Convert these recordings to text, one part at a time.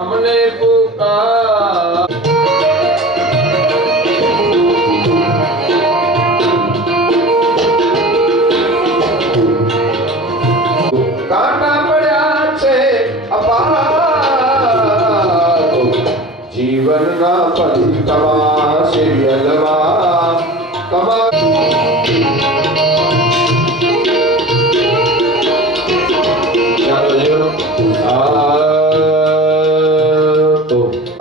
हमने पुकार कांटा पड़ा छे अपार जीवन ना पंतवा सिरियलवा कमा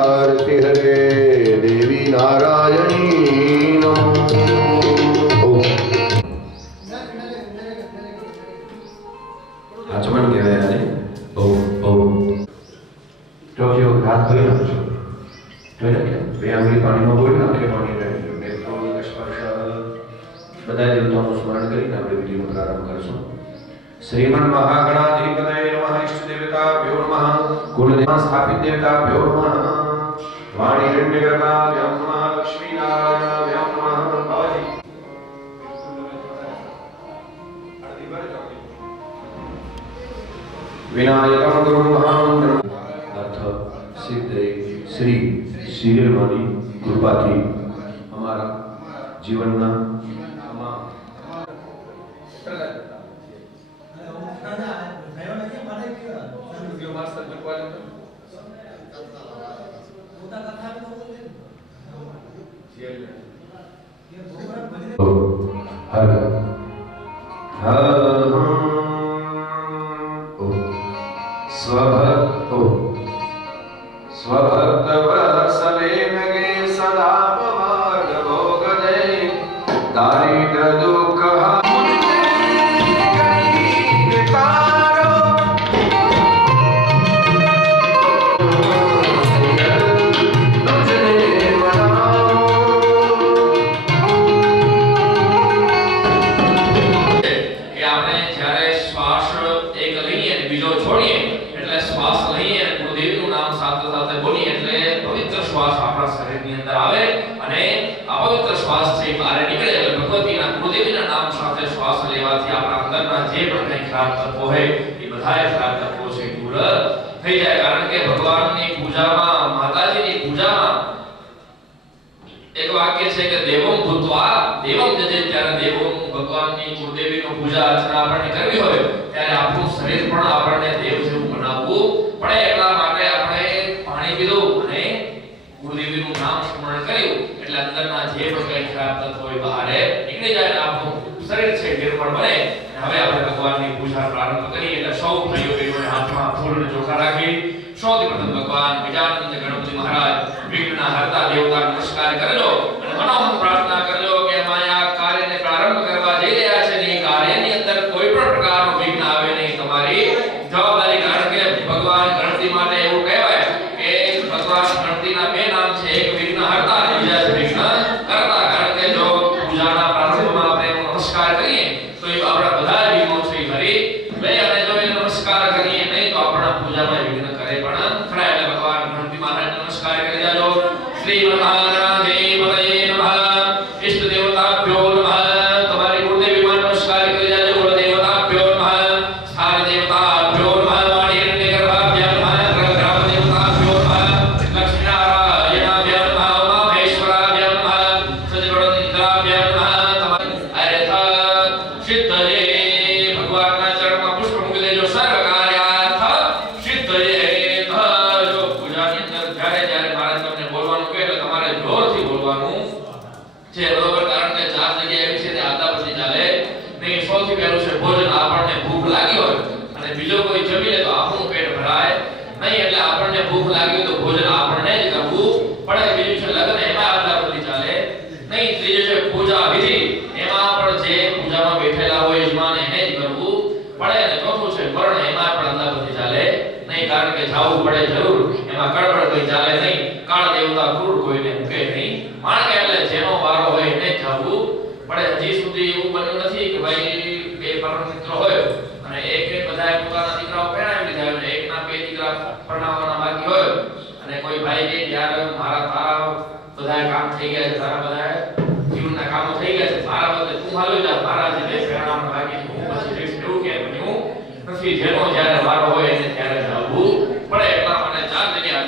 आरती हरे देवी नारायणी नमो। आचमन कहेवाय आने ओम ओम जो हाथ धोई नाखो જોઈ નાખે બે આંગળી પાણીમાં બોળી નાખે પાણી રહે નેત્રોનો સ્પર્શ બધા દેવતાઓનું સ્મરણ કરીને આપણે વિધિનો પ્રારંભ કરશું। श्रीमन् महागणाधिपतये नमः। इष्ट देवताभ्यो नमः। कुलदेव स्थापित देवताभ्यो नमः। वाणी हिरण्यगर्भाभ्यो नमः। लक्ष्मी नारायणाभ्यो नमः। बाबाजी विनायकं गुरुं महामंत्रं अर्थ सिद्धे श्री सीरियल मानी कृपाथी हमारा जीवनना दारिद्र दुख एक वाक्य છે કે દેવમ ભૂત્વા દેવમ જજે ત્યારે દેવમ ભગવાનની કુળદેવીનો પૂજા અર્ચના આપણે કરવી હોય ત્યારે આપણું શરીર પણ આપણને દેવ જેવું બનાવવું પડે। એટલા માટે આપણે પાણી પીધું અને કુળદેવીનું નામ સ્મરણ કર્યું એટલે અંદરના જે પણ કંઈ ખરાબ તત્વો હોય બહાર નીકળી જાય અને આપણું શરીર છે નિર્મળ બને। હવે આપણે ભગવાનની પૂજા પ્રારંભ કરીએ। એટલે સૌ ભાઈઓ બહેનોએ હાથમાં ફૂલ અને ચોખા રાખી સૌથી પ્રથમ ભગવાન ગજાનંદ ગણપતિ મહારાજ વિઘ્ન હરતા દેવતા નમસ્કાર કરજો અને મનોમન પ્રાર્થના કરજો કે અમે આ કાર્યને પ્રારંભ કરવા જઈ રહ્યા છે ને એ કાર્યની અંદર કોઈ પણ પ્રકારનો વિઘ્ન આવે નહીં। તમારી જવાબદારી કારણ કે ભગવાન ગણપતિ માટે એવું કહેવાય કે ભગવાન ગણપતિના બે નામ છે, એક વિઘ્ન હરતા અને બીજા છે વિઘ્ન કરતા। કારણ કે જો પૂજાના પ્રારંભમાં આપણે નમસ્કાર કરીએ તો એ આપણા બધા વિઘ્નો છે હરી લે અને જો એ નમસ્કાર કરીએ નહીં તો આપણા પૂજામાં વિઘ્ન કરે પણ ખરા। એટલે ભગવાન ગણપતિ મહારાજ નમસ્કાર કરી જાજો। શ્રી મહાગણાધિપતયે નમઃ। ઇષ્ટ દેવતાભ્યો નમઃ। તમારી કુળદેવીમાં નમસ્કાર કરી જાજો। કુળદેવતાભ્યો નમઃ। સ્થાન દેવતાભ્યો નમઃ। વાણી હિરણ્યગર્ભાભ્યો નમઃ। ગ્રહ દેવતાભ્યો નમઃ। લક્ષ્મી નારાયણાભ્યો નમઃ। ઉમામહેશ્વરાભ્યો નમઃ। સજગણેન્દ્રાભ્યો નમઃ। અર્થ સિદ્ધયે ભગવાનના ચરણમાં પુષ્પ મૂકી દેજો। સર્વ કાર્યાર્થ સિદ્ધયે જો પૂજાની અંદર જ્યારે મારે તમને બોલવાનું કહે તો તમારે જોરથી બોલવાનું છે, બરોબર? કારણ કે ચાર જગ્યાએ એવી છે તે આદા પછી ચાલે નહીં। સૌથી પહેલું છે ભોજન। આપણને ભૂખ લાગી હોય અને બીજો કોઈ જમી લે તો આપણું પેટ ભરાય નહીં। એટલે આપણને ભૂખ લાગી હોય તો ભોજન આપણને જ કરવું પડે। બીજું છે લગ્ન, એમાં આદા પછી ચાલે નહીં। ત્રીજું છે પૂજા વિધિ, એમાં પણ જે પૂજામાં બેઠેલા હોય યજમાન એને જ કરવું પડે। અને ચોથું છે વર્ણ, એમાં પણ આદા પછી ચાલે નહીં। કારણ કે જાવું પડે જરૂર, એમાં કડબડ કોઈ ચાલે નહીં। કાળ દેવતા ક્રૂર કોઈને મૂકે નહીં। માણકે એટલે જેનો વારો હોય એને જ જાવું પડે। હજી સુધી એવું બન્યું નથી કે ભાઈ બે પરમ મિત્ર હોય અને એક બધાએ પોતાના દીકરાઓ પરણાવી લીધા હોય અને એકના બે દીકરા પરણાવવાના બાકી હોય અને કોઈ ભાઈ કે યાર તારા બધા કામ થઈ ગયા છે, તારા બધા જીવનના કામો થઈ ગયા છે, મારા બદલે તું હાલો જા, મારા જે બે પરણાવવાના બાકી છે હું પછી જઈશ, એવું કે બન્યું નથી। જેનો જ્યારે વારો હોય એને ત્યારે જવું પડે। એટલા માટે ચાર જગ્યા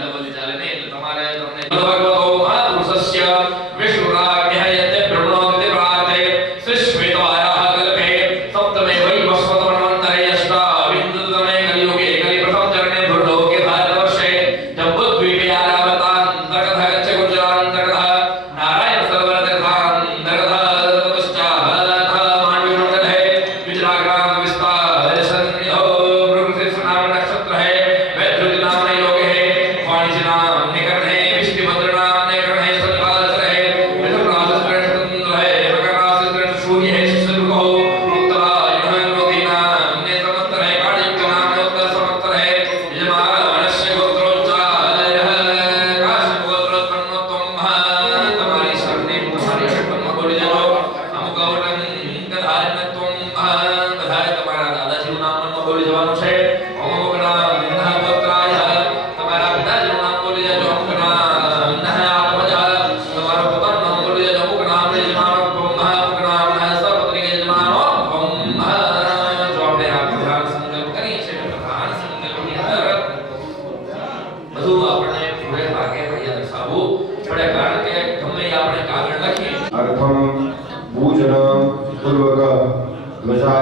ध्वजा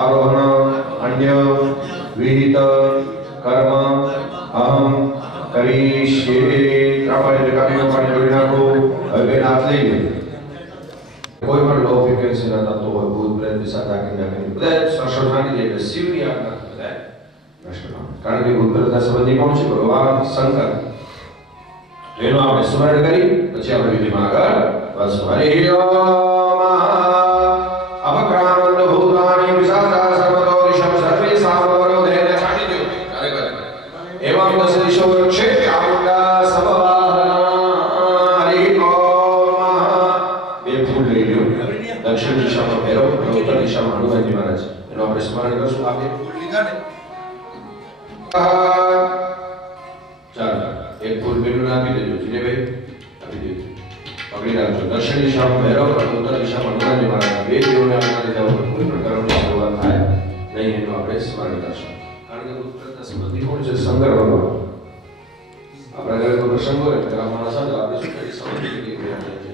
आरोहण अन्य विहित कर्म अहम करिष्ये। कृपया કવિનો પાણી જોડી નાખો। હવે હાથ લઈ લો। કોઈ પણ લો ફ્રીક્વન્સી ના તત્વો હોય ભૂત પ્રેત પિશાચ આકિંડા બધા શ્વાસો નાખી દે શિવની આજ્ઞા બધા પ્રશ્ન કારણ કે ભૂત પ્રેતના સંબંધી કોણ છે ભગવાન શંકર। એનો આપણે સ્મરણ કરી પછી આપણે વિધિમાં આગળ વધશું। હરિ ઓમ અપક્રામંડ ભૂતાની વિશાખા સર્વતો દિશમ સર્વે સામવરો દેને છાડી દો કરે કરે એવં દસ દિશો છે ચામુંડા સબવાહના। હરિ ઓમ બે ફૂલ લઈ લો દક્ષિણ દિશામાં ભૈરવ ઉત્તર દિશામાં હનુમાનજી મહારાજ એનો આપણે સ્મરણ કરશું। આ બે ફૂલ લીધા ને ચાલો એક ફૂલ બેનું આપી દેજો જીનેભાઈ આપી દેજો પકડી રાખજો। દક્ષિણ દિશામાં ભૈરવ અને ઉત્તર દિશામાં હનુમાનજી મહારાજ બે દેવોને આપણા લીધા વગર કોઈ પ્રકારની શરૂઆત થાય નહીં એનું આપણે સ્મરણ કરશું। કારણ કે ઉત્તરના સંબંધી કોણ છે શંકર ભગવાન। આપણા ઘરે કોઈ પ્રસંગ હોય ત્યારે માણસ આવે આપણે શું કરી સંબંધી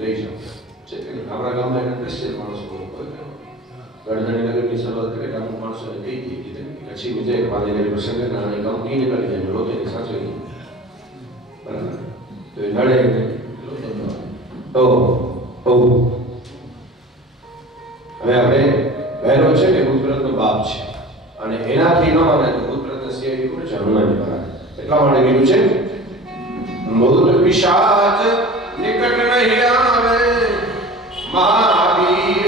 લઈ જાવ છે કે આપણા ગામમાં એના ક્રિશ્ચિયન માણસો હોય ગઢધણી નગરની શરૂઆત કરે અમુક માણસોને કહી દીધી પછી બીજા એક પાલેલી પ્રસંગ નાની કંપની નીકળી જાય રોતે સાચવી બરાબર તો એ લડે તો હવે આપણે ભૈરવ છે ને ભૂતપ્રેતનો બાપ છે અને એનાથી ન માને તો ભૂતપ્રેતના સિવાય કોણ છે હનુમાનજી મહારાજ। એટલા માટે કીધું છે ભૂત પિશાચ નિકટ નહીં આવે મહાવીર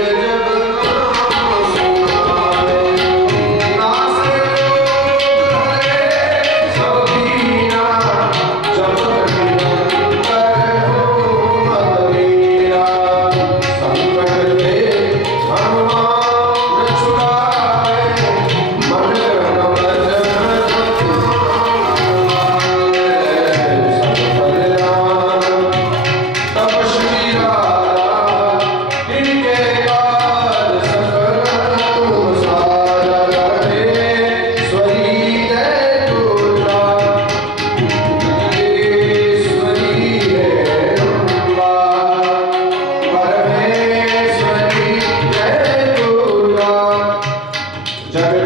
જબ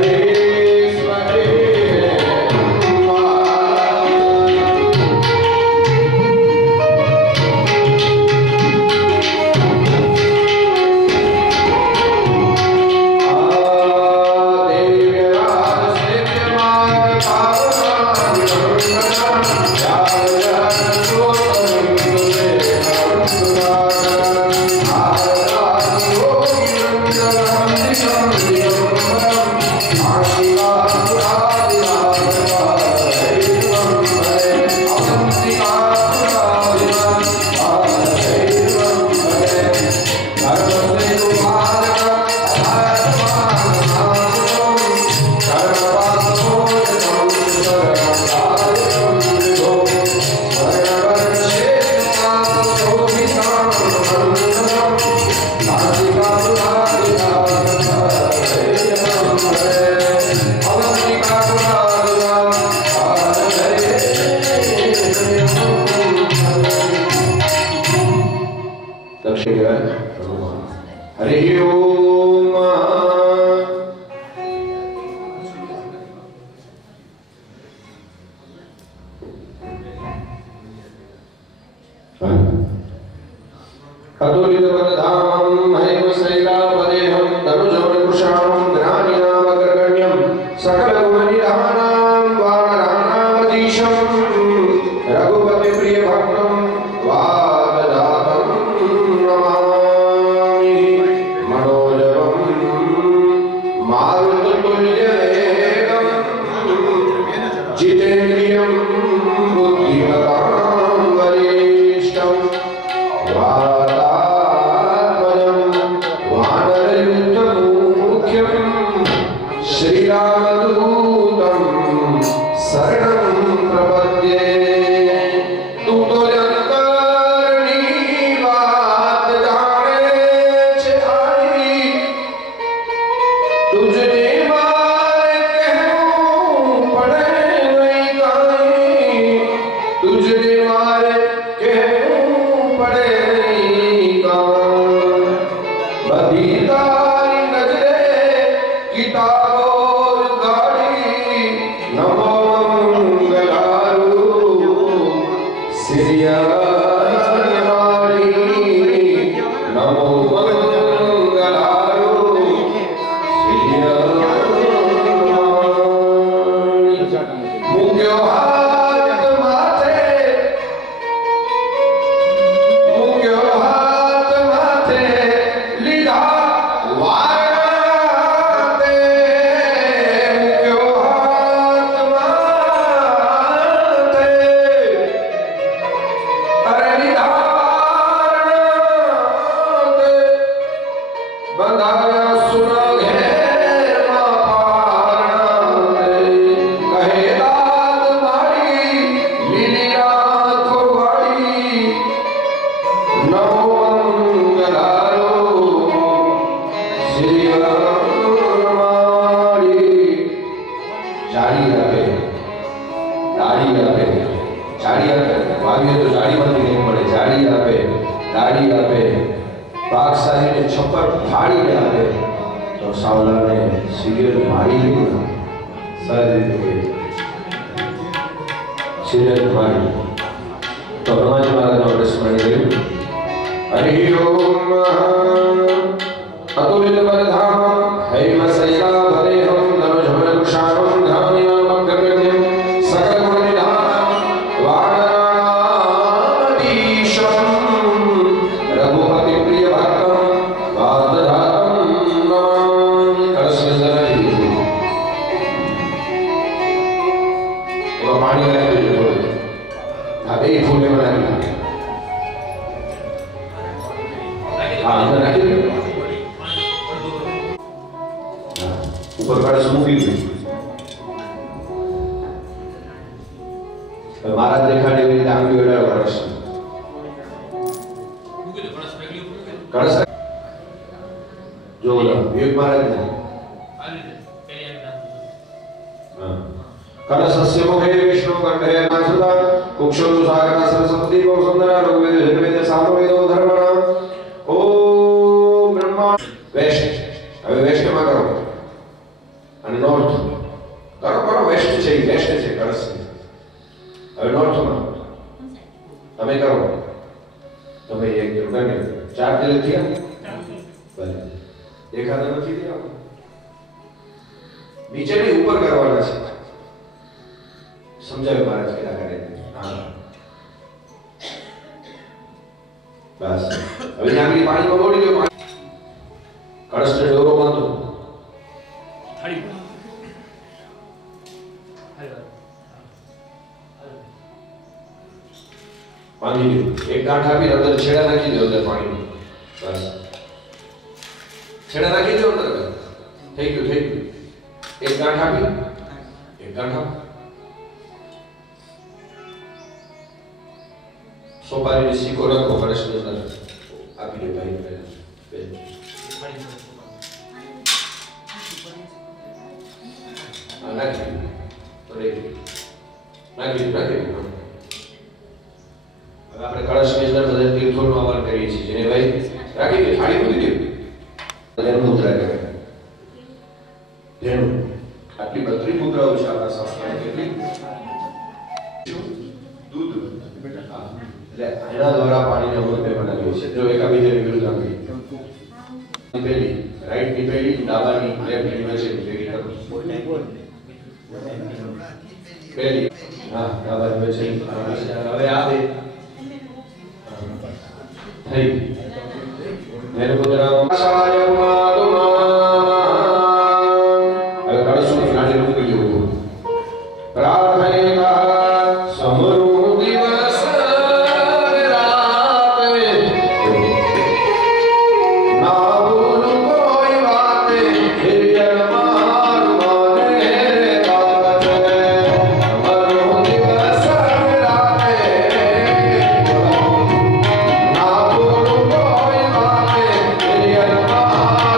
Ah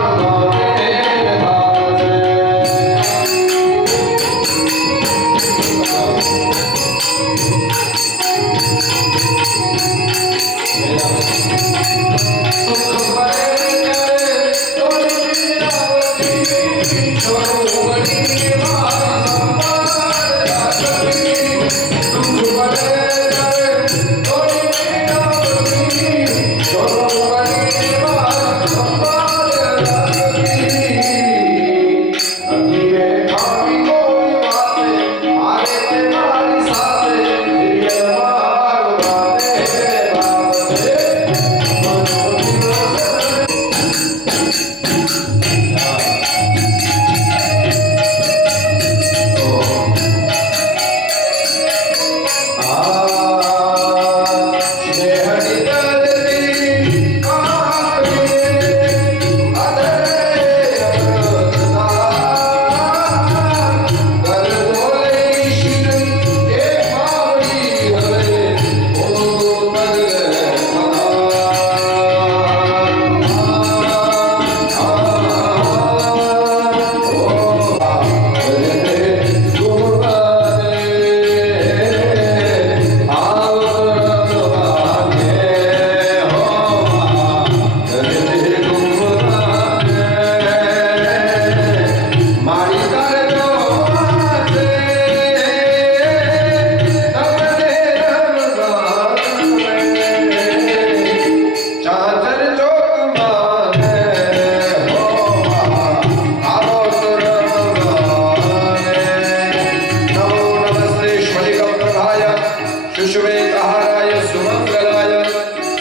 મંગલાહારાય સુમંગલાય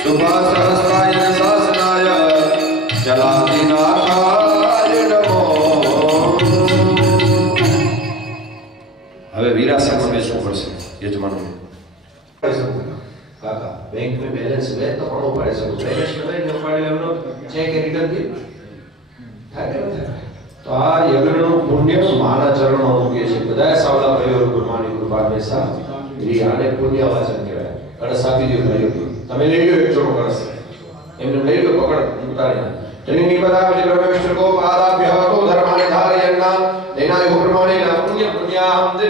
શુભાસહસ્રાય શાસનાય જલાધિનાથાય નમો. હવે વીરાસનમાં બેસવું પડશે યજમાનો. કાકા બેંક में बैलेंस वे तो પણ ઉપાડી શકું. બેલેન્સ કરાય ને ઉપાડી લેવાનો ચેક રિટર્ન દી થાય કે નથી. તો આ યજ્ઞનું પુણ્ય માના ચરણો મૂકે છે. બધા સાવલા ભાઈઓ ગુરમાની કૃપા હંમેશા એ આને પુણ્ય વાચન કહેવાય. કળશ આપી દો ભાઈઓ. તમે લઈ લો એક જોડો કળશ. એમને લઈ લો પકડ ઉતારી. તેની નિપદા વિ બ્રહ્મેશ્વર કો પાદાભ્ય તો ધર્માને ધારયન્ના દેનાય પ્રમાણે પુણ્ય પુણ્યાહમ દે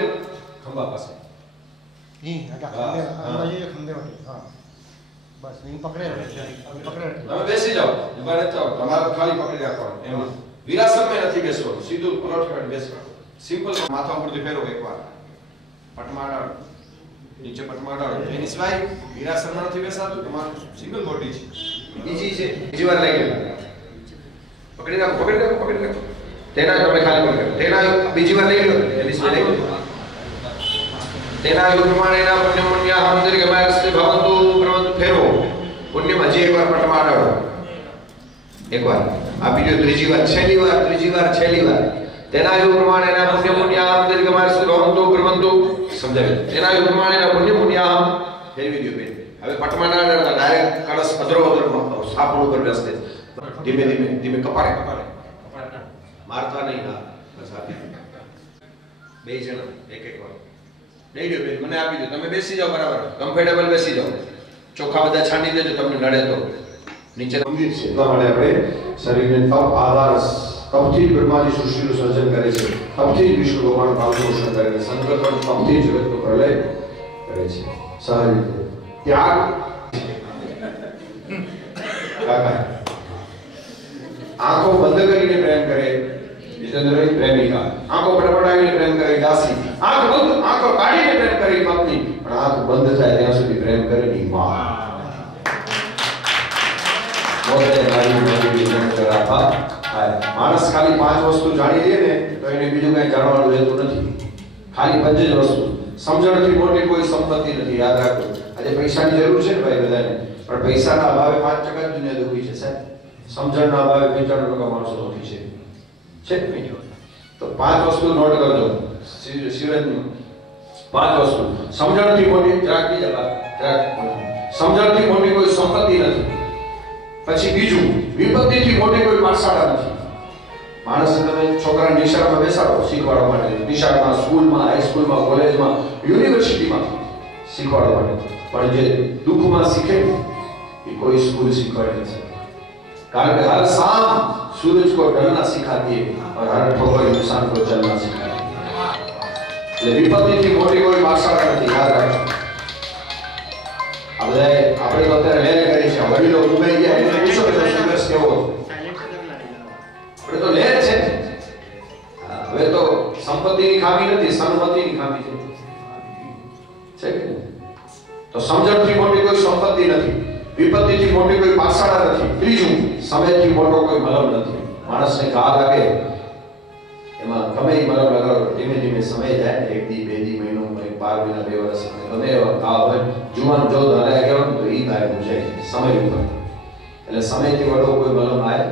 ખંભા પાસે नहीं आगे ये खंडे वाले हाँ बस नहीं पकड़े તમે બેસી જાઓ. ઉભા રહી જાઓ. તમારે ખાલી પકડી રાખવાનું. એમ વીરાસનમાં નથી બેસવાનું. સીધું પલટ કરીને બેસવાનું. સિમ્પલ માથા ઉપરથી ફેરવો એકવાર. પટમાડાડો. નીચે પટમાડાડો. એની સિવાય વીરાસનમાં નથી બેસાતું. તમારું સિંગલ બોડી છે. બીજી છે. બીજી વાર લઈ લો. પકડી રાખો, પકડી રાખો, પકડી રાખો. તેના તમે ખાલી પકડી. તેના બીજી વાર લઈ લો. એની સિવાય લઈ લો. તેના પ્રમાણેના પુણ્ય પુણ્યાહમ દીર્ઘમાયસ્તે ભવંતુ પ્રવંતુ ફેરવો. પુણ્યમાં જે એકવાર પટમાડાડો. એકવાર. આ બીજો ત્રીજી વાર, છેલ્લી વાર, ત્રીજી વાર, છેલ્લી વાર. તેના પ્રમાણેના પુણ્ય પુણ્યાહમ દીર્ઘમાયસ્તે ભવંતુ પ્રવંતુ સમજાવે. તેના પ્રમાણેના પુણ્ય પુણ્યાહમ ફેરવી દો બેન. હવે પટમાડાડો ડાયરેક્ટ કળશ અધરો સાપણ ઉપર બેસતે. ધીમે ધીમે ધીમે કપાડે કપાડે મારતા નહીં. ના બસ આપી બે જણા એક એક વાર લઈ લો બેન. મને આપી દો. તમે બેસી જાઓ બરાબર. કમ્ફર્ટેબલ બેસી જાઓ. ચોખા બધા છાંટી દેજો તમને નડે તો. નીચે મંદિર છે એટલા માટે આપણે શરીરને તપ આધાર તપથી બ્રહ્માજી સૃષ્ટિનું સર્જન કરે છે. તપથી વિષ્ણુ ભગવાન પાલન પોષણ કરે છે. શંકર પણ તપથી જગતનો પ્રલય કરે છે. સહજ રીતે ત્યાગ કાકા આંખો બંધ કરીને પ્રેમ કરે વિજેન્દ્રભાઈ પ્રેમિકા. આંખો બડબડાવીને પ્રેમ કરે દાસી. આંખો કાઢીને પ્રેમ કરે પત્ની. પણ આંખ બંધ થાય ત્યાં સુધી પ્રેમ કરે ની માં. મોતે મારી મારી વિજેન્દ્ર રાખા. માણસ ખાલી 5 વસ્તુ જાણી લે ને તો એને બીજું કઈ જાણવાનું રહેતું નથી. ખાલી 5 જ વસ્તુ. સમજણથી મોટી કોઈ સંપત્તિ નથી. યાદ રાખો. આજે પૈસાની જરૂર છે ને ભાઈ બધાને. પણ પૈસાના અભાવે 5% દુનિયા દુખી છે સાહેબ. સમજણના અભાવે 95% માણસો દુખી છે. છે તો 5 વસ્તુ નોટ કરજો. શિવરાજની 5 વસ્તુ. સમજણથી મોટી સમજણથી મોટી કોઈ સંપત્તિ નથી. પછી બીજું, વિપત્તિથી મોટી કોઈ પાઠશાળા નથી. માણસને તમે છોકરાને નિશાળમાં બેસાડો શીખવાડવા માટે. નિશાળમાં, સ્કૂલમાં, હાઈસ્કૂલમાં, કોલેજમાં, યુનિવર્સિટીમાં શીખવાડવા માટે. પણ જે દુઃખમાં શીખે એ કોઈ સ્કૂલ શીખવાડે નથી. કારણ કે હર शाम सूरज को ढलना सिखाती है और हर ठोकर इंसान को चलना सिखाती है. એટલે વિપત્તિથી મોટી કોઈ પાઠશાળા નથી. યાદ રાખો. આપણે તો અત્યારે લેર કરી છે. વડીલો મુંબઈ ગયા એટલે પૂછો કે સંઘર્ષ કેવો હતો. આપણે તો લેર છે. હવે તો સંપત્તિની ખામી નથી, સન્મતિની ખામી છે કે તો સમજણથી મોટી કોઈ સંપત્તિ નથી. વિપત્તિથી મોટી કોઈ પાઠશાળા નથી. ત્રીજું, સમયથી મોટો કોઈ મલમ નથી. માણસને ઘા લાગે એમાં ગમે એ મલમ લગાડો ધીમે ધીમે સમય જાય. 1 દી 2 દી મહિનો 12 મહિના 2 વર્ષ ગમે એવા ઘા હોય જુવાન જો ધરાય કહેવાનું તો એ ગાય બુજાય સમય ઉપર. એટલે સમયથી મોટો કોઈ મલમ આવે.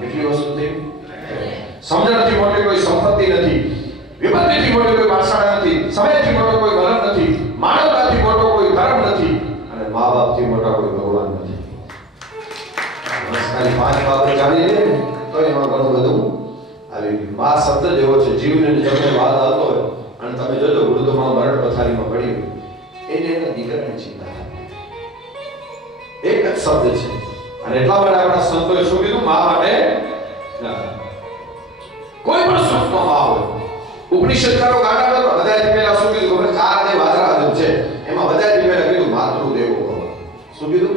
કેટલી વસ્તુ થઈ. સમજણથી મોટી કોઈ સંપત્તિ નથી. વિપત્તિથી મોટી કોઈ પાઠશાળા નથી. સમયથી મોટો કોઈ મલમ નથી. માનવતાથી મોટો કોઈ ધર્મ નથી. અને મા બાપથી મોટા કોઈ ભગવાન નથી. ખાલી 5 બાબત જાણી લે તો એમાં ઘણું બધું આવી ગયું. મા શબ્દ જેવો છે. જીવને જમને વાત આવતો હોય અને તમે જોજો વૃદ્ધમાં મરણ પથારીમાં પડી હોય એને એના દીકરાની ચિંતા એક જ શબ્દ છે. અને એટલા માટે આપણા સંતોએ શું કીધું? મા માટે કોઈ પણ સુખમાં મા હોય. ઉપનિષદકારો ગાડા હતો બધાથી પહેલા શું કીધું ખબર? 4 દેવ હાજરા છે. એમાં બધાથી પહેલા કીધું માતૃદેવો ભવ. શું કીધું?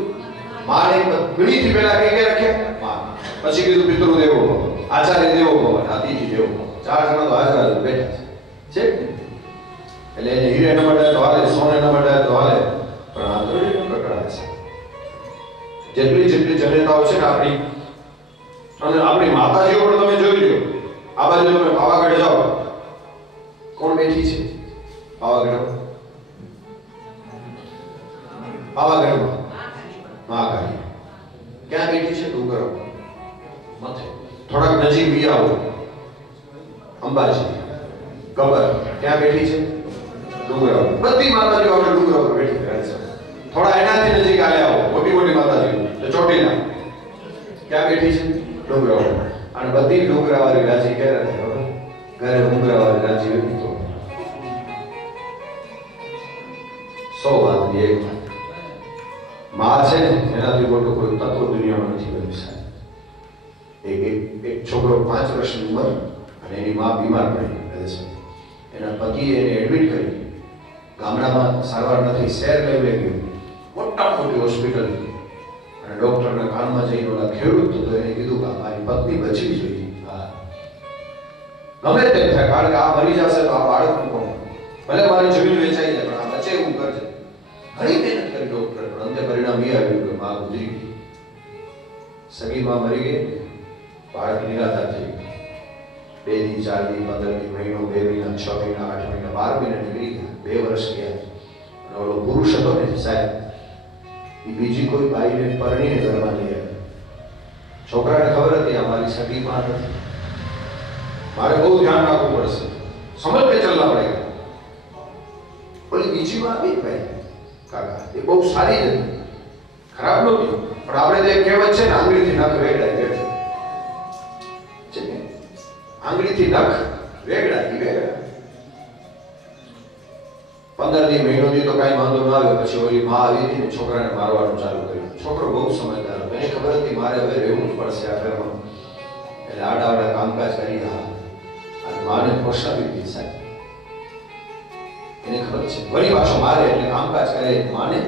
માને ગણીથી પહેલા કઈ કે રાખ્યા? મા. પછી કીધું પિતૃદેવો ભવ, આચાર્ય દેવો ભવ, અતિથિ દેવો ભવ. 4 જણા તો હાજરા બેઠા છે. એટલે એને હીરે ન મળે તો હાલે, સોને ન મળે તો હાલે, પણ આંતરિક પ્રકરણ છે. જેટલી જનતાઓ છે ને આપણી, અને આપણી માતાજીઓ પણ તમે જોઈ લો. આ બાજુ તમે પાવાગઢ જાઓ, કોણ બેઠી છે પાવાગઢ? પાવાગઢમાં મહાકાળી ક્યાં બેઠી છે? ડુંગર મથે. થોડાક નજીક બી આવો, અંબાજી કબર ક્યાં બેઠી છે? ડુંગર. બધી માતાજીઓ આપણે ડુંગર ઉપર બેઠી રહે છે. થોડા એનાથી નજીક આવ્યા આવો, મોટી મોટી માતાજીઓ તો ચોટીલા ક્યાં બેઠી છે? ડુંગર ઉપર. અને બધી ડુંગરાવાળી રાજી ક્યારે થાય ખબર? ઘરે ડુંગરાવાળી રાજી હોય તો 100 વાત એક માં છે ને એનાથી મોટું કોઈ તત્વ દુનિયામાં નથી બની શકે. એક છોકરો 5 વર્ષની ઉંમર અને એની માં બીમાર પડી, એના પતિએ એને એડમિટ કરી, ગામડામાં સારવાર નથી, શહેર લેવલે ગયું, મોટા મોટી હોસ્પિટલ, અને ડોક્ટરના કાનમાં જઈને ઓલા ખેડૂત તો એને કીધું કે મારી પત્ની બચવી જોઈએ. હા, ગમે તેમ થાય, કારણ કે આ મરી જશે તો આ બાળકનું કોણ? ભલે મારી જમીન વેચાઈ જાય પણ આ બચે એવું કરજે. ઘણી મહેનત કરી ડોક્ટર, પણ અંતે પરિણામ એ આવ્યું કે માં ગુજરી ગઈ. સગી માં મરી ગઈ, બાળક નિરાધાર થઈ ગયું. 2 દી 4 દી 15 દી મહિનો 2 મહિના 6 મહિના 8 મહિના 12 મહિના નીકળી ગયા, 2 વર્ષ ગયા. અને ઓલો પુરુષ હતો ને સાહેબ, એ બીજી કોઈ બાઈને પરણીને ઘરમાં લઈ આવ્યો. છોકરાને ખબર હતી આ મારી સગી માં નથી, મારે બહુ ધ્યાન રાખવું પડશે, સમજ કે ચલના પડેગા. ઓલી બીજી માં આવી ભાઈ કાકા, એ બહુ સારી હતી, ખરાબ નહોતી, પણ આપણે તો એક કહેવત છે ને, આંગળીથી નખ વેગડાય છે ને, આંગળીથી નખ વેગડાય 15 દી મહિનો દી તો કાંઈ વાંધો ના આવ્યો. પછી ઓલી માં આવી હતી ને છોકરાને મારવાનું ચાલુ કર્યું. છોકરો બહુ સમજદાર હતો, એને ખબર હતી મારે હવે રહેવું જ પડશે આ ઘરમાં, એટલે આડા કામકાજ કરી રહ્યા. અને માને ફોસાવી દીધી સાહેબ, એને ખબર છે વળી પાછો મારે એટલે કામકાજ કરે, માને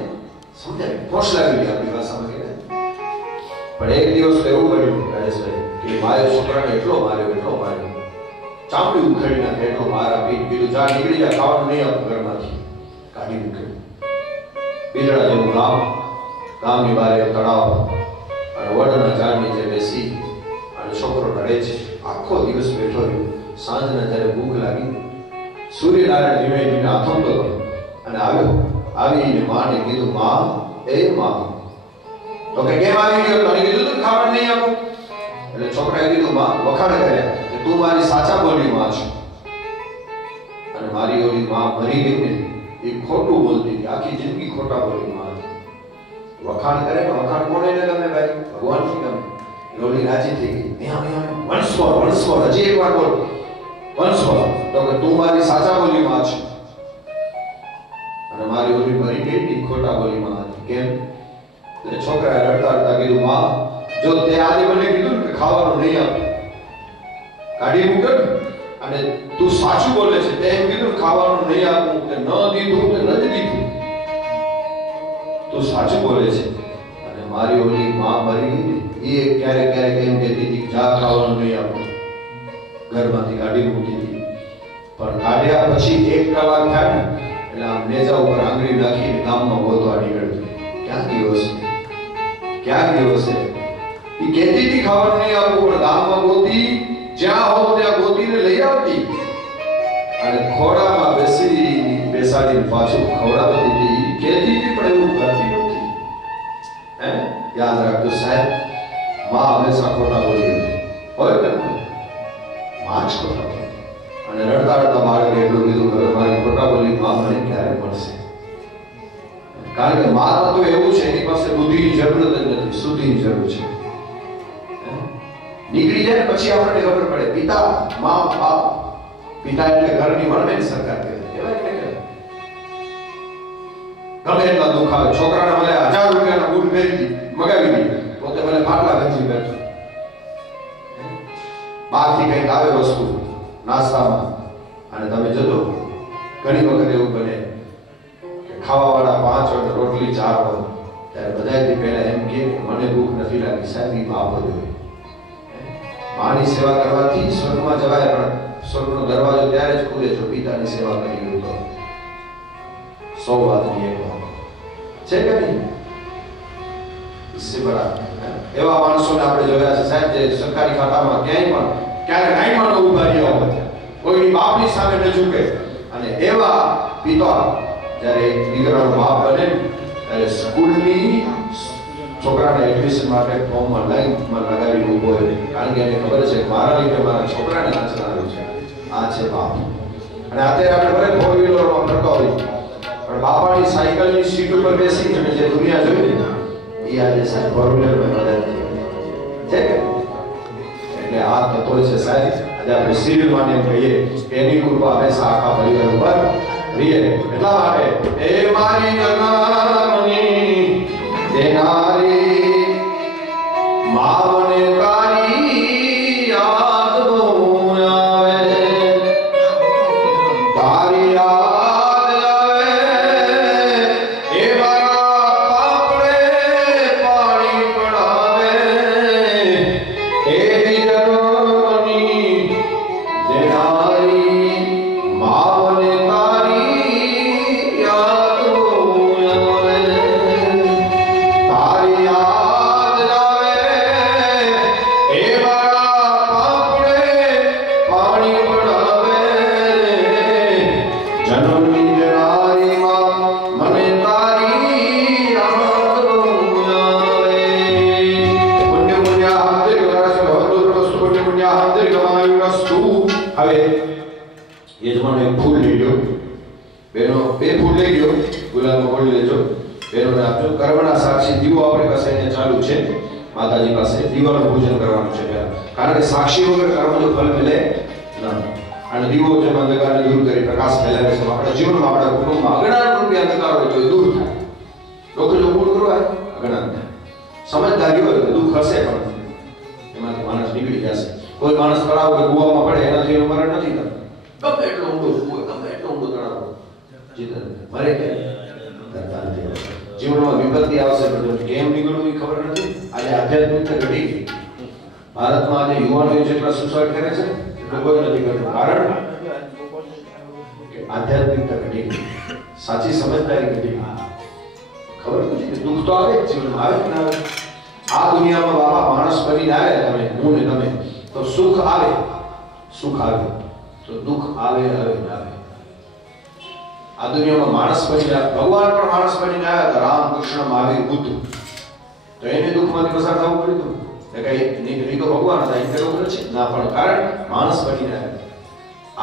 સમજાવી ફોસલાવી લે આપણી ભાષામાં કહે. પણ એક દિવસ તો એવું બન્યું રાજેશભાઈ કે માએ છોકરાને એટલો માર્યો, ચામડી ઉખેડી નાખે, એટલો માર આપી કીધું જા નીકળી જા, ખાવાનું નહીં આપું ઘરમાંથી. કાઢી મૂક્યું. બિદડા જેવું ગામની બહાર તળાવ અને વડના ઝાડ નીચે બેસી અને છોકરો રડે છે. આખો દિવસ બેઠો રહ્યો. સાંજના જ્યારે ભૂખ લાગી, સૂર્યનારાયણ ધીમે ધીમે આથમતો હતો અને આવીને માને કીધું, માં એ માં. તો કે કેમ આવી ગયો? તને કીધું તું ખાવાનું નહીં આપું. એટલે છોકરાએ કીધું, માં વખાણ કર્યા કે તું મારી સાચા બોલી માં છે, અને મારી ઓલી માં મરી ગઈ ને એ ખોટું બોલતી હતી, આખી જિંદગી ખોટા બોલી માં. વખાણ કરે ને, વખાણ કોને ન ગમે ભાઈ? ભગવાનથી ગમે. લોલી રાજી થઈ ગઈ. વન્સ મોર હજી એક વાર બોલ, વન્સ મોર. તો કે તું મારી સાચા બોલી માં છે, અને મારી ઓલી મરી ગઈ ને ખોટા બોલી માં હતી. કેમ? એટલે છોકરાએ રડતા કીધું, માં જો તે આજે મને કીધું કે ખાવાનું નહીં આપે, કાઢી મૂકે, અને તું સાચું બોલે છે, તે એમ કીધું ખાવાનું નહીં આપું, તે ન દીધું કે નથી દીધું, તું સાચું બોલે છે. અને મારી ઓલી માં મરી ગઈ ને એ ક્યારેક એમ કહેતી હતી જા ખાવાનું નહીં આપું, ઘરમાંથી કાઢી મૂકી હતી. પણ કાઢ્યા પછી 1 કલાક થાય ને એટલે આમ નેજા ઉપર આંગળી નાખીને ગામમાં ગોતવા નીકળતી. ક્યાં ગયો છે? એ કહેતી હતી ખાવાનું નહીં આપું, પણ ગામમાં ગોતી, જ્યાં હોત ત્યાં ગોતીને લઈ આવતી અને ખોડામાં બેસાડીને પાછું ખવડાવતી હતી. કહેતી હતી પણ એવું કરતી નહોતી. યાદ રાખજો સાહેબ, માં હંમેશા ખોટા બોલી હોય ને, માં જ ખોટા બોલી. અને રડતા બાળકે એટલું કીધું કે મારી ખોટા બોલી માં મને ક્યારે મળશે? કારણ કે માં તો એવું છે, એની પાસે બુદ્ધિની જરૂર જ નથી, શુદ્ધિની જરૂર છે. નીકળી જાય પછી આપણને ખબર પડે. પિતા, માં, બાપ. પિતા એટલે ઘરની વણમેન સરકાર કહેવાય. ગમે એટલા દુઃખ આવે, છોકરાને ભલે 1000 રૂપિયાના બૂટ મગાવી દીધી, પોતે ભલે પાટલા ગંજી પહેરતો, બહારથી કંઈક આવે વસ્તુ નાસ્તામાં, અને તમે જજો ઘણી વખત એવું બને કે ખાવાવાળા 5 હોય, રોટલી 4 હોય, ત્યારે બધાથી પહેલા એમ કે મને ભૂખ નથી લાગી સાહેબ, એ આપો જોઈએ. માની સેવા કરવાથી સ્વર્ગમાં જવાય, પણ સ્વર્ગનો દરવાજો ત્યારે જ ખુલે જો પિતાની સેવા કરી હોય તો. 100 વાતની એક વાત છે કે નહીં? એવા માણસોને આપણે જોયા છે સાહેબ, જે સરકારી ખાતામાં ક્યાંય પણ ક્યારે લાઈનમાં ન ઉભા રહ્યા હોય, કોઈની બાપની સામે ન ઝૂકે, અને એવા પિતા જ્યારે દીકરાનો બાપ બને ત્યારે સ્કૂલની છોકરાને એડમિશન માટે ફોર્મમાં લાઈનમાં લગાવી ઊભો હોય, કારણ કે એને ખબર છે કે મારા લીધે મારા છોકરાને વાંચન આવ્યું છે. આ છે બાપ. અને અત્યારે આપણે ભલે ફોર વ્હીલરમાં ફરતા હોય, પણ બાપાની સાયકલની સીટ ઉપર બેસી અને જે દુનિયા જોઈ ને એ આજે સાહેબ ફોર વ્હીલરમાં બધા છે કે એટલે આ તત્વો છે સાહેબ. આજે આપણે સિરિયલમાં એમ કહીએ કે એની કૃપા હંમેશા આખા પરિવાર ઉપર રીએ. એટલા માટે એ મારી જનાની દેનારી માવને તારી યાદ બહુ આવે, તારી યાદ આવે એ મારા પાપડે પાણી પડાવે. એ જનની દેનારી માવને તારી યાદ બહુ આવે, તારી યાદ આવે એ મારા પાપડે પાણી પડાવે. જન્મની દેનારી માં મને તારી યાદ બહુ આવે. પુણ્ય પુણ્યાહં દીર્ઘરાશ ભવતુ પ્રસ્તુ પુણ્ય પુણ્યાહં દીર્ઘમાયુરસ્તુ. હવે યજમાન એક ફૂલ લઈ લો, બેનો બે ફૂલ લઈ લો, ગુલાબનો ફૂલ લેજો, બેનોને આપજો. કર્મના સાક્ષી દીવો આપણી પાસે અહીંયા ચાલુ છે, માતાજી પાસે દીવાનું પૂજન કરવાનું છે પહેલા, કારણ કે સાક્ષી વગર કર્મનું ફળ મળે નહીં. અને દીવો જે અંધકારને દૂર કરી પ્રકાશ ફેલાવે છે. આપણા જીવનમાં આપણા કુટુંબમાં અજ્ઞાન રૂપી અંધકાર હોય તો એ દૂર થાય. લોકો જો મૂળ કરવા અજ્ઞાન થાય. સમજદારી હોય તો દુઃખ હશે પણ એમાંથી માણસ નીકળી જશે. કોઈ માણસ તળાવ કે કૂવામાં પડે એનાથી એનું મરણ નથી થતું. ગમે એટલો ઊંડો કૂવો, ગમે એટલો ઊંડો તળાવ જીતે મરે કે જીવનમાં વિપત્તિ આવશે પણ કેમ નીકળવું એ ખબર નથી. આજે આધ્યાત્મિકતા ઘટી ગઈ. ભારતમાં આજે યુવાનો જેટલા સુસાઇડ કરે છે એટલું કોઈ નથી કરતું. કારણ કે આધ્યાત્મિકતા ઘટી ગઈ, સાચી સમજદારી ઘટી ગઈ. ખબર નથી કે દુઃખ તો આવે જ જીવનમાં, આવે કે ના આવે. આ દુનિયામાં બાપા માણસ બનીને આવે તમે, હું ને તમે, તો સુખ આવે, સુખ આવે તો દુઃખ આવે આવે ને આવે. આ દુનિયામાં માણસ બનીને ભગવાન પણ માણસ બનીને આવ્યા હતા, રામ કૃષ્ણ મહાવીર બુદ્ધ, તો એને દુઃખમાંથી પસાર થવું પડ્યું હતું. કઈ તો ભગવાન હતા એમ કરવું નથી ના, પણ કારણ માણસ બનીને આવ્યા.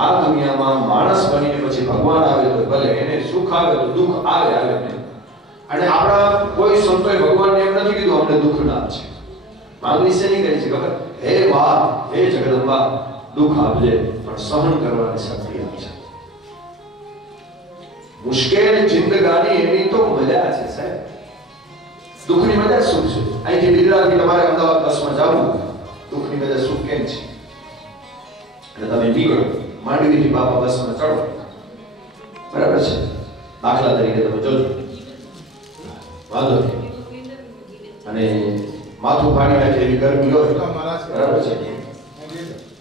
આ દુનિયામાં માણસ બનીને પછી ભગવાન આવે તો ભલે એને સુખ આવે તો દુઃખ આવે આવે ને. અને આપણા કોઈ સંતોએ ભગવાનને એમ નથી કીધું અમને દુઃખ ના આપશે. માંગણી શેની કરી છે ખબર? હે મા, હે જગદંબા, દુઃખ આપજે પણ સહન કરવાની શક્તિ આપજે. મુશ્કેલ જિંદગાની એની તો મજા છે સાહેબ. દુઃખની મજા શું છે? અહીંથી બિદડાથી તમારે અમદાવાદ બસમાં જવું, દુઃખની મજા શું કેમ છે? એટલે તમે નીકળો, માંડવીથી બાપા બસમાં ચડો, બરાબર છે? દાખલા તરીકે તમે જોજો, વાંધો નહીં. અને માથું ફાડી નાખે એવી ગરમી હોય, બરાબર છે?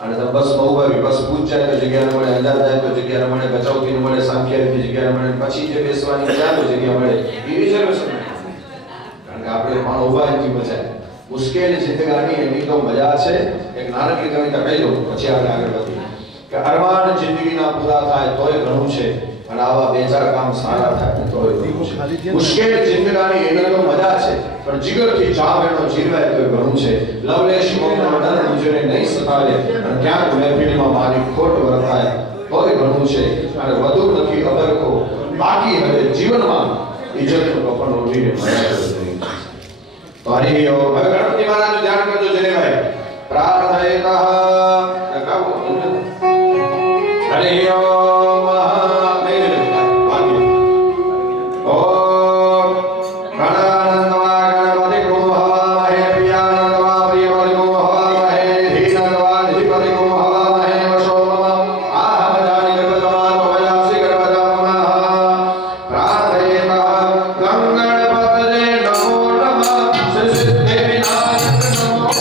અને તમે બસમાં ઉભા રહી, બસ પૂછ જાય તો જગ્યા ન મળે, અંજાર જાય તો જગ્યા ન મળે, બચાવતી ન મળે, સામખિયારીની જગ્યા ન મળે, પછી જે બેસવાની ત્યાં તો જગ્યા મળે, એ રિઝર્વેશન. કારણ કે આપણે પણ ઉભા એની મજા. મુશ્કેલ જિંદગાની એની તો મજા છે. એક નાનકડી કવિતા કહી દઉં પછી આપણે આગળ વધીએ કે અરમાન જિંદગીના પૂરા થાય તોય ઘણું છે, અને આવા બે ચાર કામ સારા થાય તોય ઘણું છે. મુશ્કેલ જિંદગાની એની તો મજા છે, પણ જીગરથી ચા વેણો જીરવાય તોય ઘણું છે. લવલેશ મોહનો ડર મુજને નહીં સતાવે, અને ક્યાંક મહેફિલમાં મારી ખોટ વર્તાય તોય ઘણું છે. અને વધુ નથી અબરખો બાકી હવે જીવનમાં ઇજ્જતનો કપડ ઓઢીને મજા કરી. તો હરિ ઓમ. હવે ગણપતિ મહારાજનું ધ્યાન કરજો જનેભાઈ. પ્રાર્થયતઃ હરિ ઓમ. ગંગણપતજે નમો નમઃ, શ્રી સિદ્ધિ વિનાયક નમો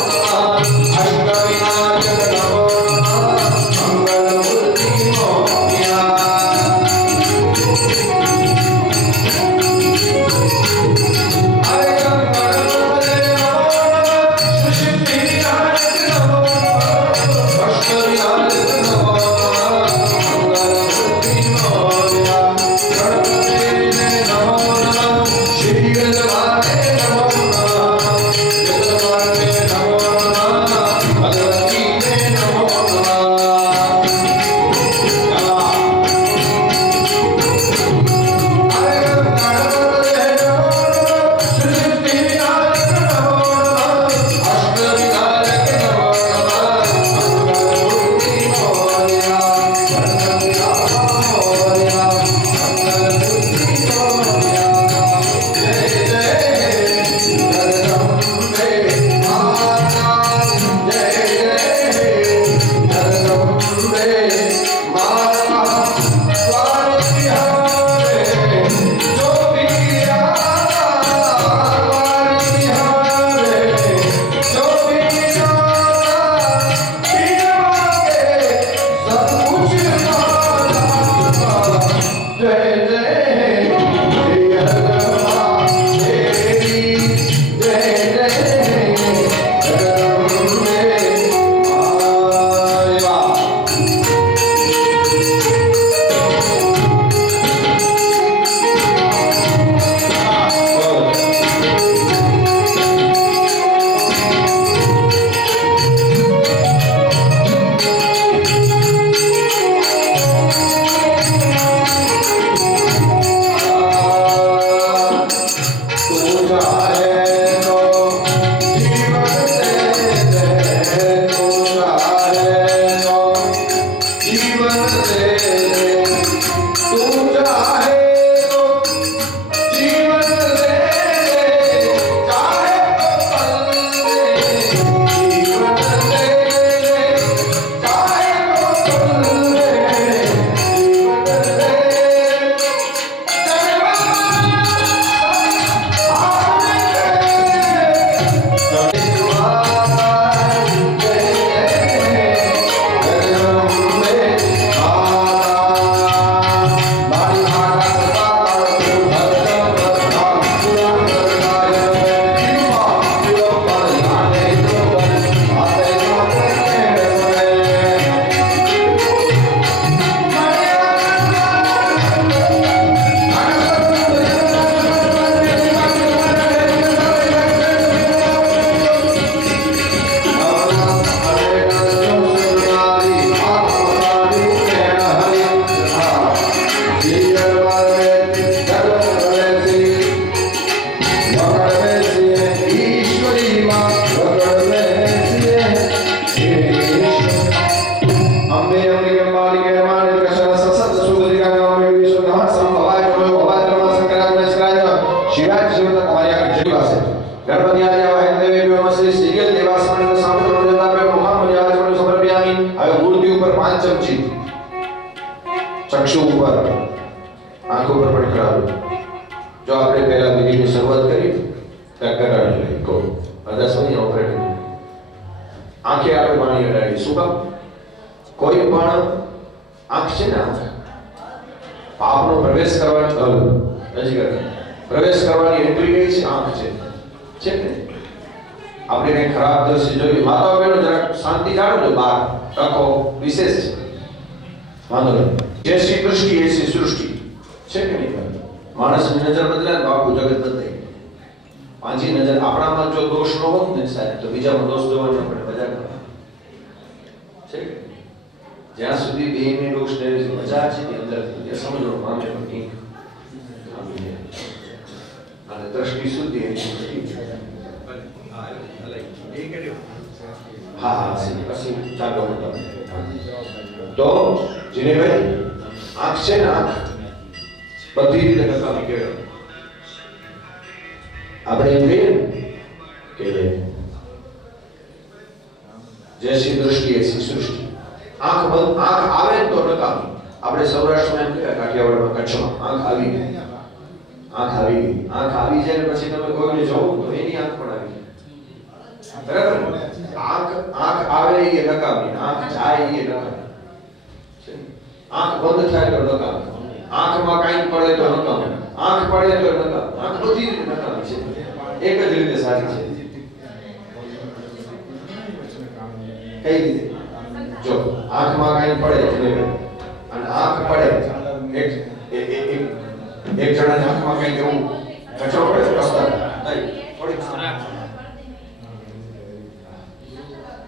તમારી આગળ જઈ પાસે ગણપતિ આદ્ય વાહિદેવે નમસ્તે સિરિયલ દેવાસમાન સામનો જતા પે મહામય આચરણ સમર્પ્યામિ હવે મૂર્તિ ઉપર 5 ચમચી ચક્ષુ ઉપર આંખો પર પણ કરાવો જો આપણે પહેલા વિધિની શરૂઆત કરી ત્યાં કરાવી લઈ કો અદસની ઓપરેટિંગ આંખે આપણે પાણી અડાડી શું કામ કોઈ પણ આંખ છે ને પાપનો પ્રવેશ કરવાની હજી પ્રવેશ કરવાની એન્ટ્રી કઈ છે આંખ છે ને આપણે કઈ ખરાબ દ્રશ્ય જોઈએ માતા બહેનો જરાક શાંતિ જાળવજો બહાર રાખો વિશેષ છે વાંધો નહીં જેસી દૃષ્ટિ એસી સૃષ્ટિ છે કે નહીં માણસની નજર બદલાય તો આખું જગત બદલાય પાંચી નજર આપણામાં જો દોષ ન હોત ને સાહેબ તો બીજામાં દોષ જોવાની આપણે મજા કરે છે કે જ્યાં સુધી બેને દોષ લેવાની મજા છે કે અંદર એ સમજો મામે પણ ઠીક અને દ્રષ્ટિ શુદ્ધિ હા પછી ચાલો તો જીનેભાઈ આંખ છે ને આંખ બધી રીતે નકામી કહેવાય આપણે એમ કહીએ કે જેસી દૃષ્ટિ એસી સૃષ્ટિ આંખ બંધ આંખ આવે તો નકામી આપણે સૌરાષ્ટ્રમાં એમ કહેવાય કાઠિયાવાડમાં કચ્છમાં આંખ આવી ગઈ આંખ આવી જાય પછી તમે કોઈને જોવો તો એની આંખ પણ આવી જાય બરાબર આંખ આવે એ નકામી આંખ જાય એ નકામી આંખ બંધ થાય તો નકામી આંખમાં કાંઈ પડે તો નકામી આંખ પડે તો નકામી આંખ બધી રીતે નકામી છે એક જ રીતે સારી છે કઈ રીતે જો આંખમાં કાંઈ પડે અને આંખ પડે એક જણાની આંખમાં કંઈક એવું કચરો પડે રસ્તા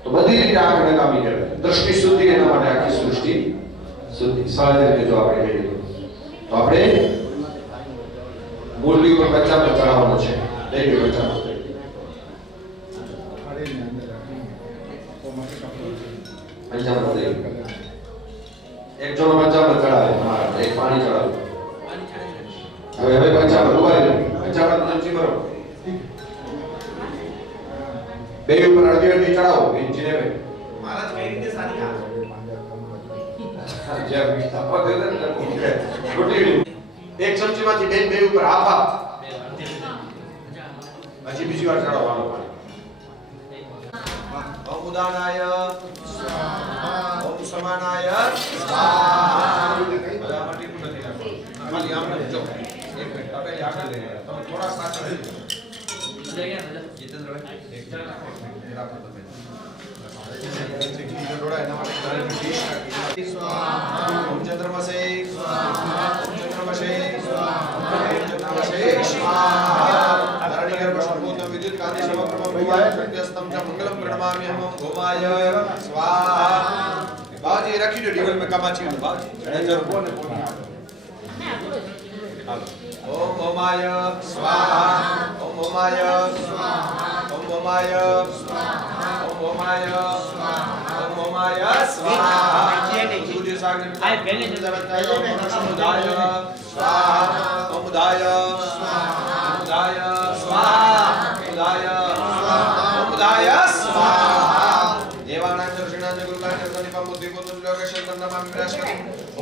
તો બધી રીતે આંખ નકામી કહેવાય દ્રષ્ટિ શુદ્ધિ એના માટે આખી સૃષ્ટિ શુદ્ધિ સહજ રીતે જો આપણે કહીએ તો આપણે મૂર્તિ ઉપર પંચામૃત ચડાવવાનો છે દૈનિક પંચામૃત પંચામૃત એક જોડો પંચામૃત ચડાવે એક પાણી ચડાવે હવે પંચામૃત ઉભા રહી પંચામૃત નમચી કરો બે ઉપર અડધી ચડાવો જીનેભાઈ મહારાજ કઈ રીતે સારી આ એક ચમચીમાંથી બે ઉપર આફા હજી બીજી વાર ચડાવવાનો ઓમ ઉદાનાય સ્વાહા ઓમ સમાનાય સ્વાહા બધા માટે નથી રાખવાનું ખાલી આમ જો એક મિનિટ આપણે આગળ લઈ તમે થોડા પાછળ જીતેન્દ્રભાઈ એક રાખો તમે ओम चंद्रमसे स्वाहा ओम चंद्रमसे स्वाहा ओम चंद्रमसे स्वाहा धरणी गर्भ संभूत विद्युत कांति समक्रम भूमाय प्रत्यस्तम च मंगलम प्रणमामि हम भूमाय स्वाहा बाजी रखी दो टेबल में कामाची बाजी जड़े कोने ओम भूमाय स्वाहा ओम भूमाय स्वाहा ओम भूमाय स्वाहा ओम भूमाय स्वाहा ओम भूमाय स्वाहा सूर्य सागर आय पहले जो बताया समुदाय स्वाहा समुदाय स्वाहा समुदाय स्वाहा समुदाय स्वाहा समुदाय स्वाहा देवानां दर्शनां गुरुकां दर्शनिपं बुद्धिपुत्रं लोकेशं नमामि बृहस्पति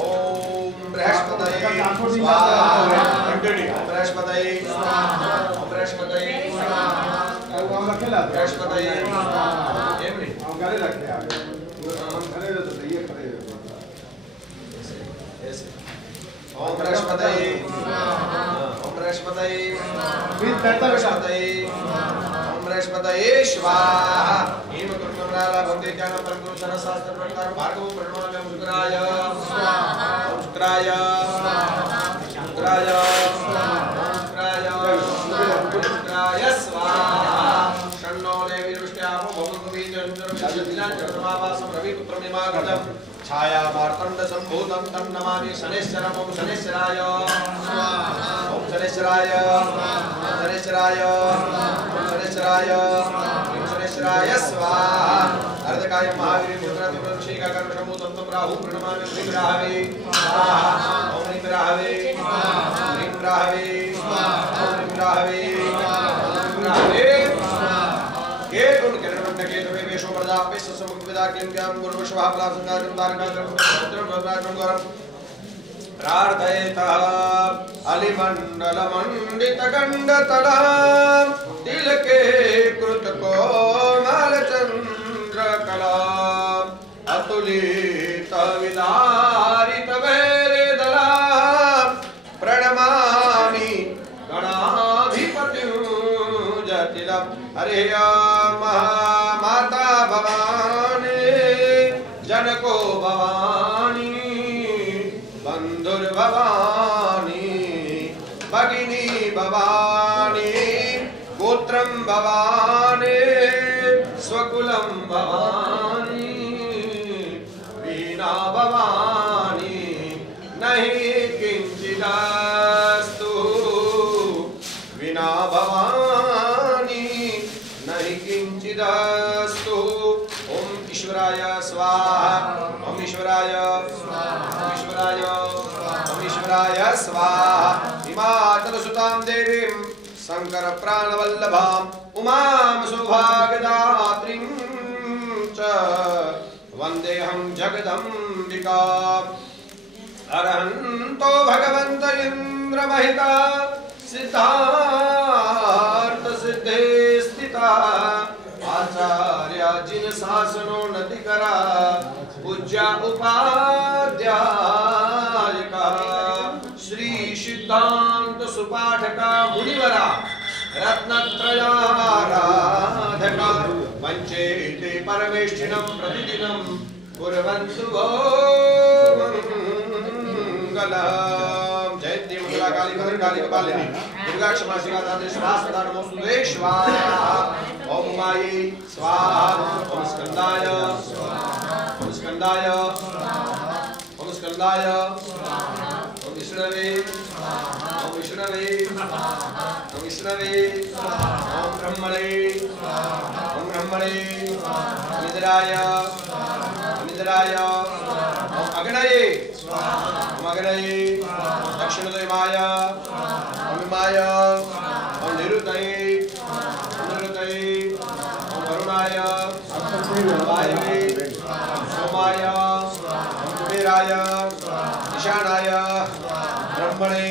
ओम बृहस्पतये स्वाहा बृहस्पतये स्वाहा बृहस्पतये स्वाहा हम रखेला बृहस्पतये स्वाहा एमनी हम घरे रखे हम घरे तो ये खड़े ऐसे ओम बृहस्पतये स्वाहा ओम बृहस्पतये स्वाहा बृहस्पतये ओम बृहस्पतये स्वाहा हेम कुर्मराला भक्ति ज्ञान परमपुरुषः शास्त्र प्रकार भार्गव प्रणमामि ओम शुक्राय स्वाहा ओम शुक्राय स्वाहा शुक्राय स्वाहा शुक्राय स्वाहा शन्नो देवीरुष्ट्यापो भगवती चन्द्रमावासं रविपुत्रमिमागतं छाया मार्तण्ड सम्भूतं तं नमामि शनैश्चरं ओम शनैश्चराय स्वाहा ओम शनैश्चराय स्वाहा शनैश्चराय ओम शनैश्चराय ओम शनैश्चराय स्वाहा अर्धकाय महावीर मुद्रादिवृक्षिका कर्मशमूतं तं राहु प्रणमामि ह्रीं राहवे स्वाहा ओम ह्रीं राहवे स्वाहा ह्रीं राहवे ओम राहवे ओम राहवे के गुण किरण के तवे वेशो प्रजापे ससमुख विदा किम ज्ञान गुरु शभावला संगारम तारकाद्रम भद्रम गौरम प्रार्थयेतः अलिमंडल मंडित गंड तड़ा तिलके कृत कोमल चंद्र कला अतुलित विदारित वैरदला प्रणमामि गणाधिपतिं जटिलं हरे महामाता भवानी जनको भवानी बंधुर भवानी भगिनी भवानी गोत्रम भवानी स्वकुलम भवानी वीणा भवानी नहीं किंचिदस्तु वीणा भवानी नहीं किंचिदस्तु ओम ईश्वराय स्वाहा ओम ईश्वराय स्वाहा ओम ईश्वराय ओम ईश्वराय स्वाहा हिमाचल सुतां देवीं शंकर प्राणवल्लभां उमां सौभाग्यदात्रीं च वन्देऽहं जगदम्बिकाम् अरहन्तो भगवन्त इन्द्रमहिता सिद्धार्थ सिद्धे स्थिता आचार्य जिन शासनो नति करा पूज्या उपाध्यायिका श्री सिद्धांत सुपाठका मुनिवरा रत्नत्रयाराधका वंचेते परमेष्ठिनं प्रतिदिनं कुर्वन्तु वो मंगलम् जयन्ती मंगला काली भद्रकाली कपालिनी दुर्गा क्षमा शिवा दात्री स्वाहा सदा नमोस्तुते स्वाहा ओम उमायै स्वाहा ओम स्कंदाय स्वाहा ओम स्कंदाय स्वाहा ओम स्कंदाय स्वाहा ओम विष्णवे स्वाहा ओम विष्णवे स्वाहा ओम विष्णवे स्वाहा ओम ब्रह्मणे स्वाहा ओम ब्रह्मणे स्वाहा ओम इंद्राय स्वाहा ओम इंद्राय स्वाहा ओम अग्नये स्वाहा ओम अग्नये स्वाहा दक्षिणदेवाय स्वाहा ओम हिमाय स्वाहा ओम निरुतये स्वाहा ओम निरुतये ओम वरुणाय स्वाहा ओम वायवे स्वाहा ओम सोमाय स्वाहा ओम कुबेराय स्वाहा ईशानाय स्वाहा ब्रह्मणे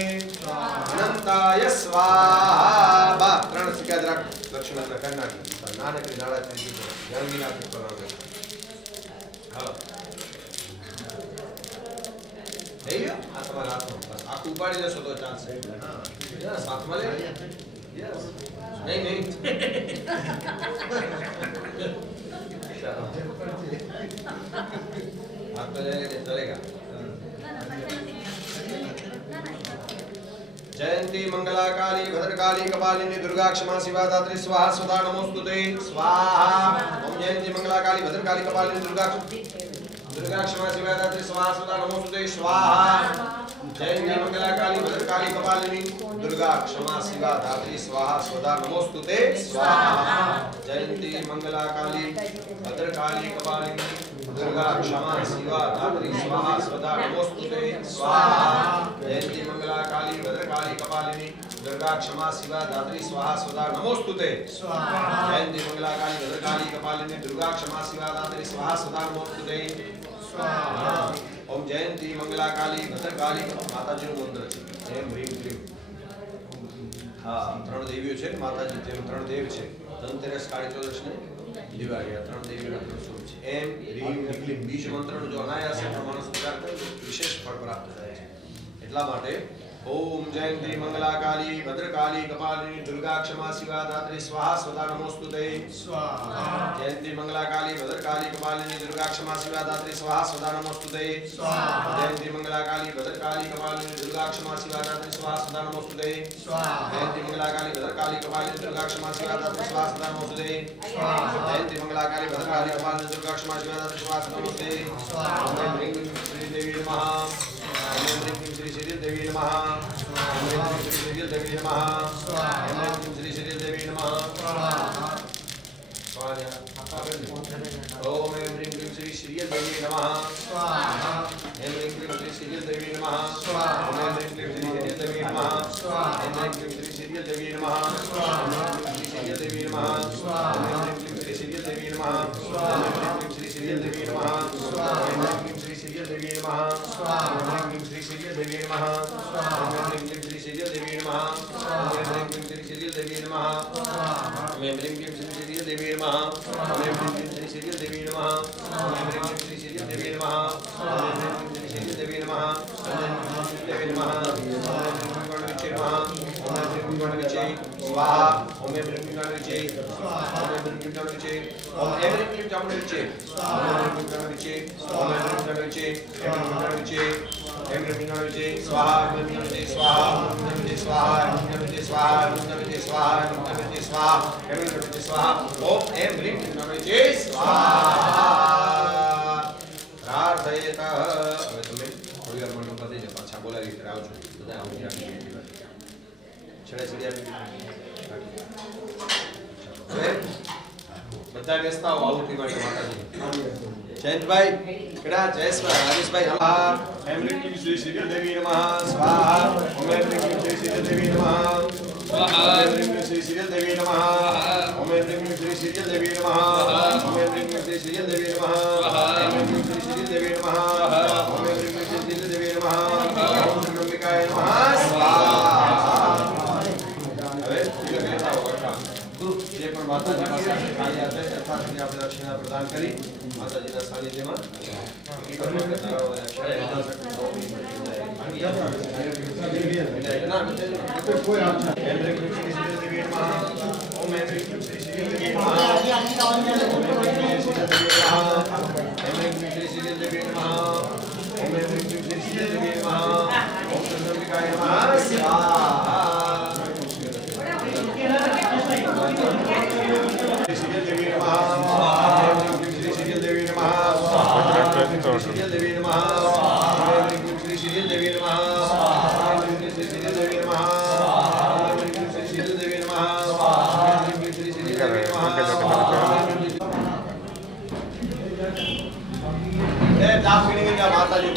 अनंताय स्वाहा त्रण सिक्का दक्षिण कर्नाटक नानकरी नाड़ा जर्मनी आप हालो नहीं आत्मा आत्मा बस आप ऊपर ले सो तो चांस है हां साथ में ले यस नहीं नहीं आप तो ले चलेगा जयंती मंगला काली भद्रकाली कपालिनी दुर्गा क्षमा शिवा दात्री स्वाहा सदा नमोस्तुते स्वाहा ओम जयंती मंगला काली भद्रकाली कपालिनी दुर्गा क्षमा शिवा दात्री स्वाहा सदा नमोस्तुते स्वाहा जयंती मंगला काली भद्रकाली कपालिनी दुर्गा क्षमा शिवा धात्री स्वाहा सदा नमोस्तुते स्वाहा जयंती मंगला काली भद्रकाली कपालिनी दुर्गा क्षमा शिवा धात्री स्वाहा सदा नमोस्तुते स्वाहा जयंती मंगला काली भद्रकाली कपालिनी दुर्गा क्षमा शिवा धात्री स्वाहा सदा नमोस्तुते स्वाहा जयंती मंगला काली भद्रकाली कपालिनी दुर्गा क्षमा शिवा धात्री स्वाहा सदा नमोस्तुते स्वाहा ओम जयंती मंगला काली भद्रकाली माताजीનું મંત્ર છે જય ભીમ ક્લીમ હા ત્રણ દેવીઓ છે માતાજી જેમ ત્રણ દેવ છે ધનતેરસ કાળી ચૌદશ ને દિવાળી આ ત્રણ દેવીઓના સ્વરૂપ છે એમ રીમ ક્લીમ બીજ મંત્રનો જો અનાયાસ માણસ ઉચ્ચાર કરે તો વિશેષ ફળ પ્રાપ્ત થાય છે એટલા માટે ओम जयंती मंगला काली भद्रकाली कपालिनी दुर्गा क्षमा शिवा धात्री स्वाहा सदा नमोस्तुते स्वाहा जयंती मंगला काली भद्रकाली कपालिनी दुर्गा क्षमा शिवा धात्री स्वाहा सदा नमोस्तुते स्वाहा जयंती मंगला काली भद्रकाली कपालिनी दुर्गा क्षमा शिवा धात्री स्वाहा सदा नमोस्तुते स्वाहा जयंती मंगला काली भद्रकाली कपालिनी दुर्गा क्षमा शिवा धात्री स्वाहा सदा नमोस्तुते स्वाहा जयंती मंगला काली भद्रकाली कपालिनी दुर्गा क्षमा शिवा धात्री स्वाहा सदा नमोस्तुते स्वाहा ओम ह्रीं श्री देवी नमः ओम ह्रीं श्री श्री देवी नमः ओम श्री श्री देवी नमः स्वाहा ओम श्री श्री देवी नमः स्वाहा स्वाहा ओम ह्रीं श्री श्री देवी नमः स्वाहा ओम ह्रीं श्री श्री देवी नमः स्वाहा ओम ह्रीं श्री श्री देवी नमः नमः ओम ऐं ह्रीं क्लीं श्री शीतल देवी नमः ओम ऐं ह्रीं क्लीं श्री शीतल देवी नमः ओम ऐं ह्रीं क्लीं श्री शीतल देवी नमः ओम ऐं ह्रीं क्लीं श्री शीतल देवी नमः ओम ऐं ह्रीं क्लीं गणविचे स्वाहा ओम ऐं ह्रीं क्लीं गणविचे स्वाहा ओम ऐं ह्रीं क्लीं गणविचे ओम ऐं ह्रीं क्लीं गणविचे ओम ऐं ह्रीं क्लीं गणविचे ओम ऐं ह्रीं क्लीं गणविचे ऐं ह्रीं गणविचे स्वाहा ऐं ह्रीं गणविचे स्वाहा ऐं ह्रीं गणविचे स्वाहा ऐं ह्रीं गणविचे स्वाहा ऐं ह्रीं गणविचे स्वाहा ऐं ह्रीं गणविचे स्वाहा ऐं ह्रीं गणविचे स्वाहा ओम ऐं ह्रीं क्लीं गणविचे स्वाहा प्रार्थयेत હવે તમે થોડી વાર મંડપ પતી જાય પાછા બોલાવી ત્યારે આવજો બધા આવું છેડે છેડે બધા બેસતા હો આવું થી માતાજી जयंतભાઈ केड़ा जयेशભાઈ राजेशભાઈ हला ऐं ह्रीं क्लीं श्री शीतल देवी नमः स्वाहा ओम ऐं ह्रीं क्लीं श्री शीतल देवी नमः स्वाहा ओम ऐं ह्रीं क्लीं श्री शीतल देवी नमः ओम ऐं ह्रीं क्लीं श्री शीतल देवी नमः ओम ऐं ह्रीं क्लीं श्री शीतल देवी नमः ओम ऐं ह्रीं क्लीं श्री शीतल देवी नमः ओम ऐं ह्रीं क्लीं श्री शीतल देवी नमः ओम त्र्यंबकाय नमः स्वाहा હવે તિલક લેતા હો જે પણ માતાજી પાસે કાર્ય આપે યથાશક્તિ આપણે દક્ષિણા પ્રદાન કરી માતાજીના સાનિધ્યમાં माताजी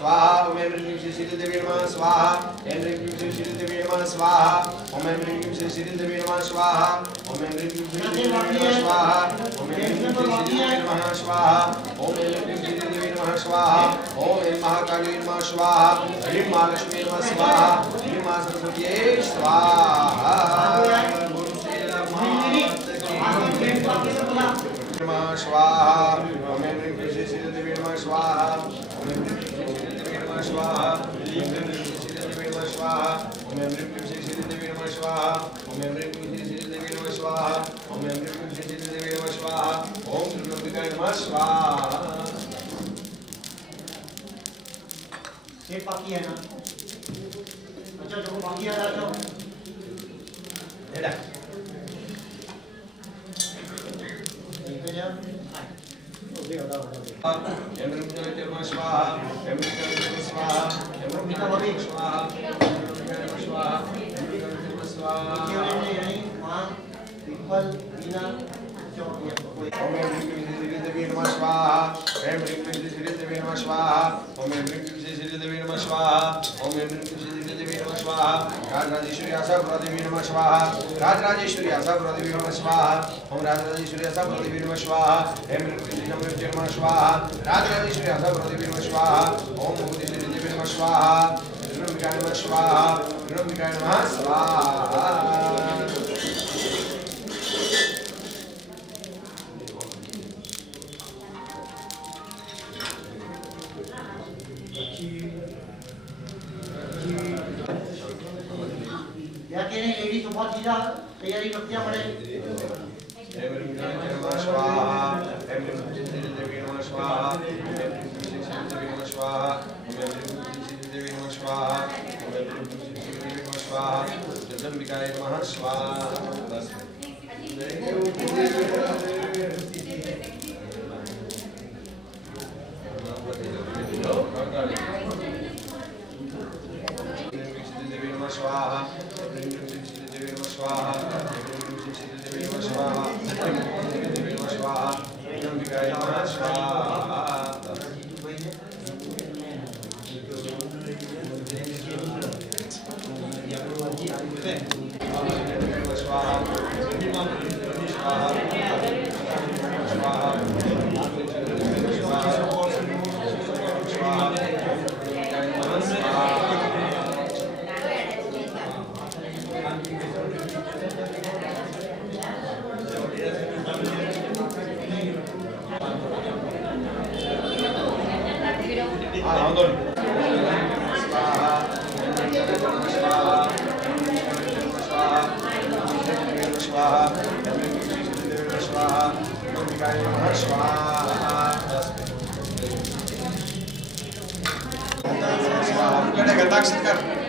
स्वाहा ओम ऐं ह्रीं श्री शीतल देवी नमः स्वाहा ऐं ह्रीं श्री शीतल देवी नमः स्वाहा ओम ऐं ह्रीं श्री शीतल देवी नमः स्वाहा ओम ऐं ह्रीं श्री शीतल देवी नमः स्वाहा ओम ऐं ह्रीं श्री शीतल देवी नमः स्वाहा ओम ऐं ह्रीं श्री शीतल देवी नमः स्वाहा ओम ऐं महाकाली नमः स्वाहा ह्रीं महालक्ष्मी नमः स्वाहा ह्रीं महासरस्वत्यै स्वाहा नमः स्वाहा ओम ऐं ह्रीं श्री शीतल देवी नमः स्वाहा ओम ऐं ह्रीं स्वाहा ह्रीं ह्रीं शीतल देवी नमः स्वाहा ओम ऐं ह्रीं श्री शीतल देवी नमः स्वाहा ओम ऐं ह्रीं श्री शीतल देवी नमः स्वाहा ओम ऐं ह्रीं श्री शीतल देवी नमः स्वाहा ओम त्र्यंबकाय नमः स्वाहा ये बाकी है ना अच्छा जो बाकी है तो एडा ठीक है यार स्वाहा स्वाहा पीपल बिना ओम ऐं ह्रीं क्लीं श्री देवी नमः स्वाहा ऐं ह्रीं क्लीं श्री देवी नमः स्वाहा ओम ऐं ह्रीं क्लीं श्री देवी नमः स्वाहा ओम ऐं ह्रीं क्लीं श्री देवी नमः स्वाहा राजराजेश्वरी आशापुरा देवी नमः स्वाहा राजराजेश्वरी आशापुरा देवी नमः स्वाहा ओम राजराजेश्वरी आशापुरा देवी नमः स्वाहा ऐं ह्रीं क्लीं श्री नमः स्वाहा राजराजेश्वरी आशापुरा देवी नमः स्वाहा ओम भगवती श्री देवी नमः स्वाहा त्र्यंबकाय नमः स्वाहा त्र्यंबकाय नमः स्वाहा या के नहीं लेडीज बहुत सीधा तैयारी करतियां पड़े स्वाहा देवी नमः स्वाहा देवी नमः स्वाहा देवी नमः स्वाहा देवी नमः स्वाहा जगदम्बिकाय नमः स्वाहा बस देवी नमः स्वाहा देवी नमः स्वाहा देवी नमः स्वाहा देवी नमः स्वाहा जगदम्बिकाय नमः स्वाहा स्वाहा હા વાંધો નહીં સ્વાહા સ્વાહા સ્વાહા સ્વાહા વિકાય નમઃ સ્વાહા સ્વાહા ગણેશ ગતાક્ષિત કર